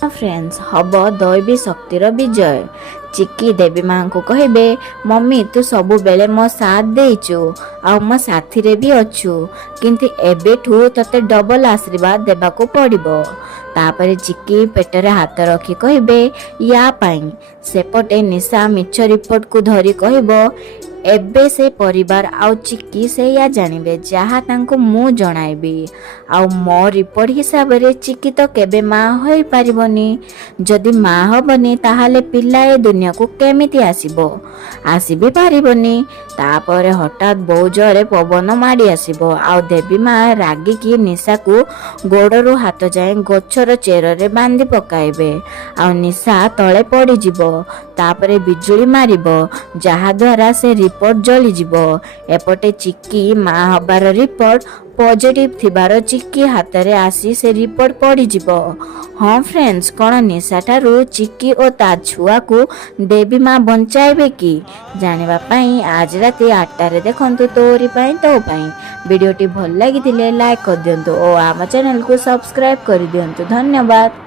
Friends hub दैवी शक्तिर विजय। चिक्की देवी माँ को कहे मम्मी तू सब बेले मो साथ देचु आ मो साथी रे भी अच्छु किंतु एबेठू तते डबल आशीर्वाद देबा को पड़िबो। तापरे चिक्की पेटरे हाथ रखी कहे या पाई सेपटे निशा मिछ रिपोर्ट को धरी कहबो एबे से परिवार आउ चिक्की से या जानिबे जहाँ तांको मु जणाइबी आउ मो रिपोर्ट हिसाब रे चिक्की तो केबे माँ होई पारिबनी। जदि माँ हबनी ताहाले पिला ए दुनिया को केमिति आसीबो आसी भी पारिबनी। तापरे हठात बहु जोरे पवन माड़ी आसीबो आउ देवी माँ रागिकी निशा को गोड़रू हाथ जाए गछर चेर रे बांधी पकाइबे आउ निशा तले पड़ी जिवो। तापरे बिजुली मारिबो जहा द्वारा से रिपोर्ट जली जिवो। एपटे चिक्की माँ हबार रिपोर्ट पॉजिटिव थिबार चिक्की हाथ रे आसी से रिपोर्ट पड़ी जिवो। हाँ फ्रेंड्स कौन निशा ठारू चिक्की और ता छुआ को देवी माँ बंचाइबे कि जानिबा पाई आज राति 8 रे देखंतु तोरी पाई तो पाई। वीडियोटी भल लागिथिले लाइक कर दियंतु और आम चैनल को सब्सक्राइब कर दियंतु। धन्यवाद।